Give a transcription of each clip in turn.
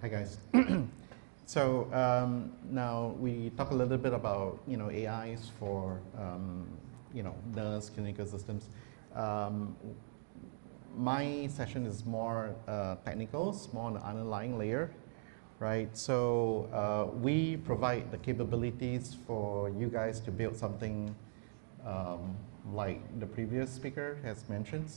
Hi guys. So now we talk a little bit about AIs for nurse clinical systems. My session is more technical, more on the underlying layer, right? So we provide the capabilities for you guys to build something like the previous speaker has mentioned.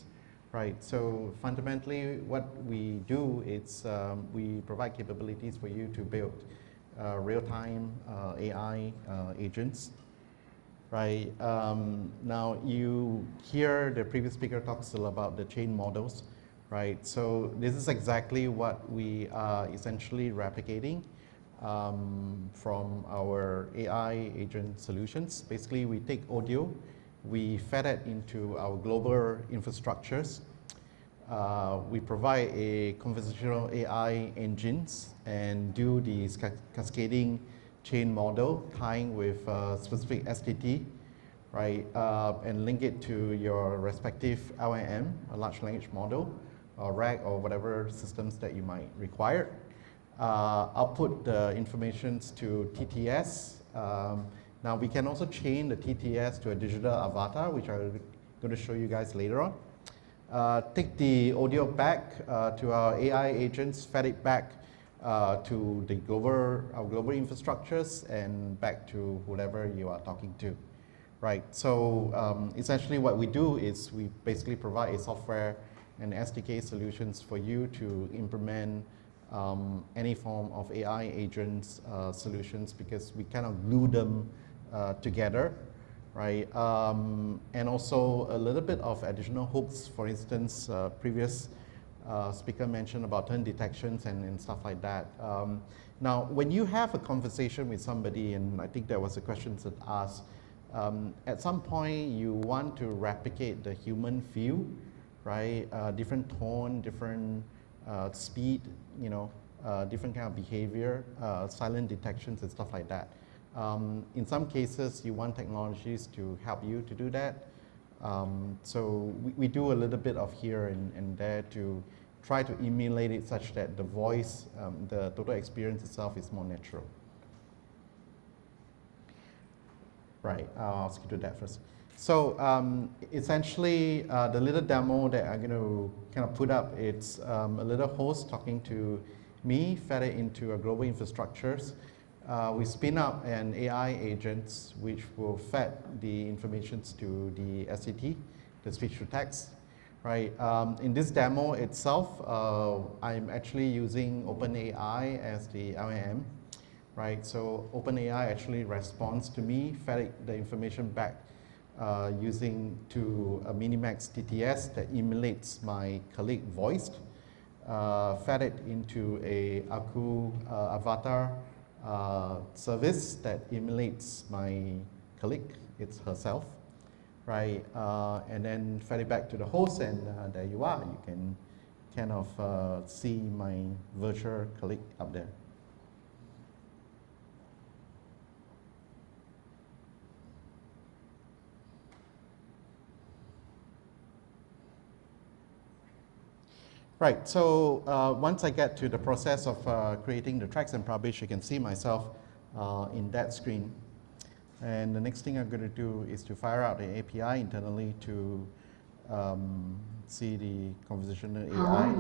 Right, so fundamentally what we do is we provide capabilities for you to build real-time AI agents. Right, now you hear the previous speaker talks about the chain models. Right, so this is exactly what we are essentially replicating from our AI agent solutions. Basically we take audio, we fed it into our global infrastructures. We provide a conversational AI engines and do the cascading chain model tying with specific STT, right, and link it to your respective LLM, a large language model, or RAG, or whatever systems that you might require. Output the informations to TTS. Now we can also chain the TTS to a digital avatar, which I'm going to show you guys later on. Take the audio back to our AI agents, fed it back to the our global infrastructures and back to whoever you are talking to. Right, so essentially what we do is we basically provide a software and SDK solutions for you to implement any form of AI agents solutions, because we kind of glue them together, right? And also a little bit of additional hooks. For instance, previous speaker mentioned about turn detections and stuff like that. Now, when you have a conversation with somebody, and I think there was a question that asked, at some point you want to replicate the human feel, right? Different tone, different speed, different kind of behavior, silent detections and stuff like that. In some cases, you want technologies to help you to do that. So we do a little bit of here and there to try to emulate it such that the voice, the total experience itself is more natural. Right, I'll skip to that first. So essentially, the little demo that I'm going to kind of put up, it's a little host talking to me, fed it into a global infrastructures. We spin up an AI agent which will fed the informations to the SCT, the speech to text. Right. In this demo itself, I'm actually using OpenAI as the LLM. Right. So OpenAI actually responds to me, fed the information back using to a Minimax TTS that emulates my colleague voice. Fed it into a Aku avatar service that emulates my colleague, it's herself, right? And then fed it back to the host, and there you are. You can kind of see my virtual colleague up there. Right, so once I get to the process of creating the tracks and publish, you can see myself in that screen. And the next thing I'm going to do is to fire out the API internally to see the conversational AI.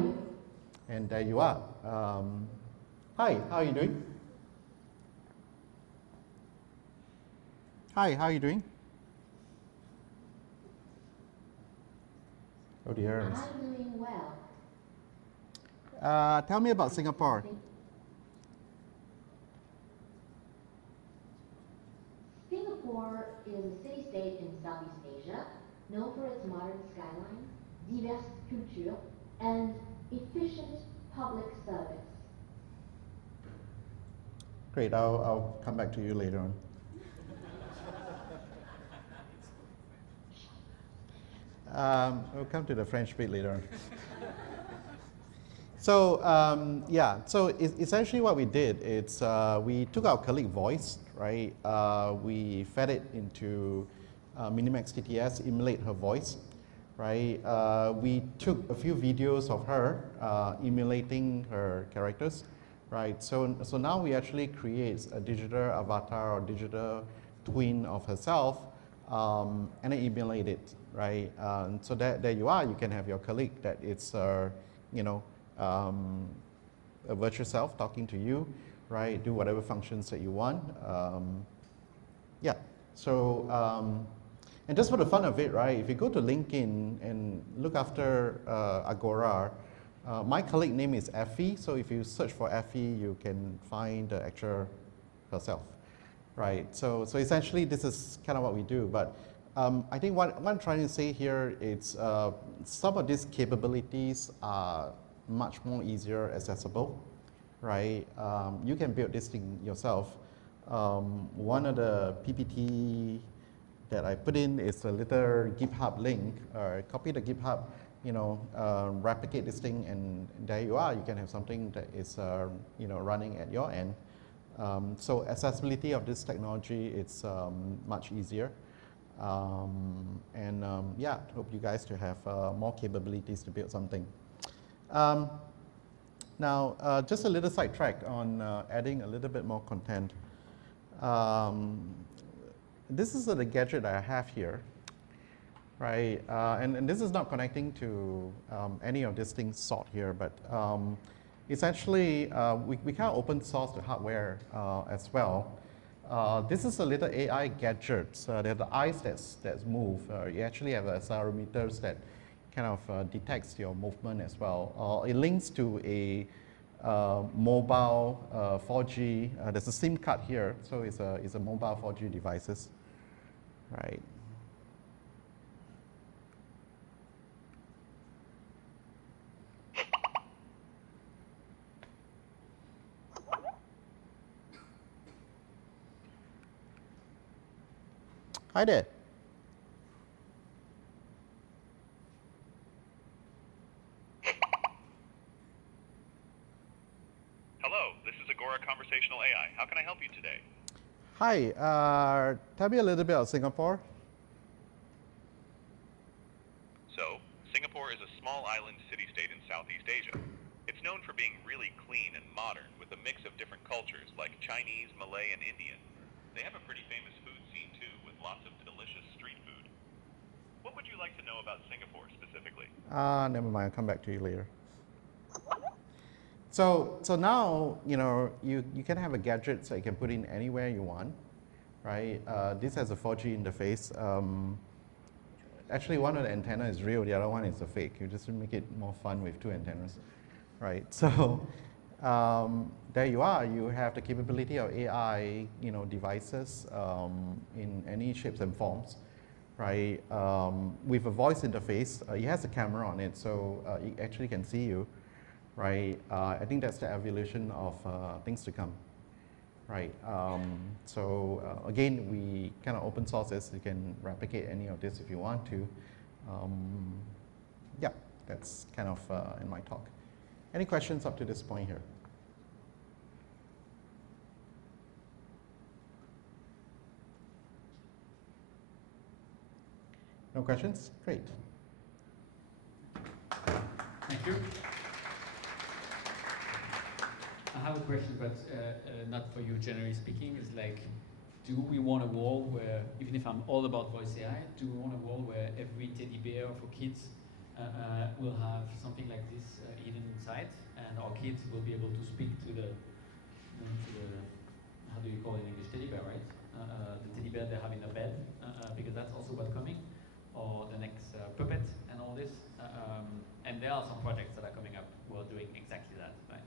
And there you are. Hi, how are you doing? Hi, how are you doing? Oh dear. I'm doing well. Tell me about Singapore. Singapore is a city-state in Southeast Asia, known for its modern skyline, diverse culture, and efficient public service. Great, I'll come back to you later on. We'll come to the French bit later on. So yeah, so essentially what we did is we took our colleague voice, right? We fed it into Minimax TTS, emulate her voice, right? We took a few videos of her emulating her characters, right? So now we actually create a digital avatar or digital twin of herself, and then emulate it, right? So that there you are. You can have your colleague that it's, you know, a virtual self talking to you, right? Do whatever functions that you want. Yeah. So, and just for the fun of it, right? If you go to LinkedIn and look after Agora, my colleague name is Effie. So if you search for Effie, you can find the actual herself, right? So essentially, this is kind of what we do. But I think what I'm trying to say here is some of these capabilities are much more easier accessible, right? You can build this thing yourself. One of the PPT that I put in is a little GitHub link. Copy the GitHub, replicate this thing, and there you are. You can have something that is running at your end. So accessibility of this technology, it's much easier. Yeah, hope you guys to have more capabilities to build something. Now, just a little sidetrack on adding a little bit more content. This is the gadget I have here, right? And this is not connecting to any of these things sought here, but it's actually, we kind of open source the hardware as well. This is a little AI gadget. There are the eyes that's move. You actually have accelerometers that kind of detects your movement as well. It links to a mobile 4G. There's a SIM card here, so it's a mobile 4G devices, right? Hi there. Hello, this is Agora Conversational AI. How can I help you today? Hi, tell me a little bit about Singapore. So, Singapore is a small island city-state in Southeast Asia. It's known for being really clean and modern, with a mix of different cultures like Chinese, Malay, and Indian. They have a pretty famous food scene too, with lots of delicious street food. What would you like to know about Singapore specifically? Never mind, I'll come back to you later. So now, you can have a gadget that you can put in anywhere you want, right? This has a 4G interface. Actually, one of the antenna is real, the other one is a fake. You just make it more fun with two antennas, right? So there you are. You have the capability of AI, devices in any shapes and forms, right? With a voice interface, it has a camera on it, so it actually can see you, right? I think that's the evolution of things to come, right? Again, we kind of open source this. You can replicate any of this if you want to. Yeah, that's kind of in my talk. Any questions up to this point here? No questions? Great. Thank you. I have a question, but not for you, generally speaking. It's like, do we want a world where, even if I'm all about voice AI, do we want a world where every teddy bear for kids will have something like this hidden inside, and our kids will be able to speak to the, how do you call it in English, teddy bear, right? The teddy bear they have in a bed, because that's also what's coming, or the next puppet and all this. And there are some projects that are coming up who are doing exactly that, right?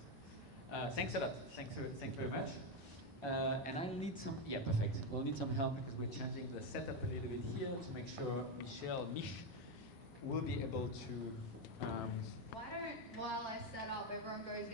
Thanks a lot. Thanks very much. And I'll need some, yeah, perfect. We'll need some help because we're changing the setup a little bit here to make sure Mich will be able to. Why don't, while I set up, everyone goes get